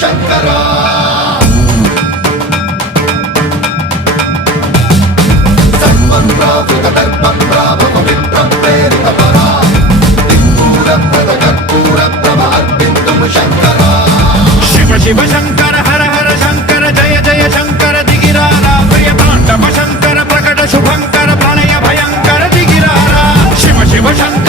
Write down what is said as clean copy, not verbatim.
శంకర సర్వం ప్రావృత దర్పం ప్రాభవ విప్రం ప్రేరిత పరా దిక్పూర ప్రద కర్పూర ప్రభ అర్పింతుము శంకర శివ శివ శంకర హర హర శంకర జయ జయ శంకర దిగిరారా ప్రియ తాండవ శంకర ప్రకట శుభంకర ప్రణయ భయంకర దిగిరారా శివ శివ శంకర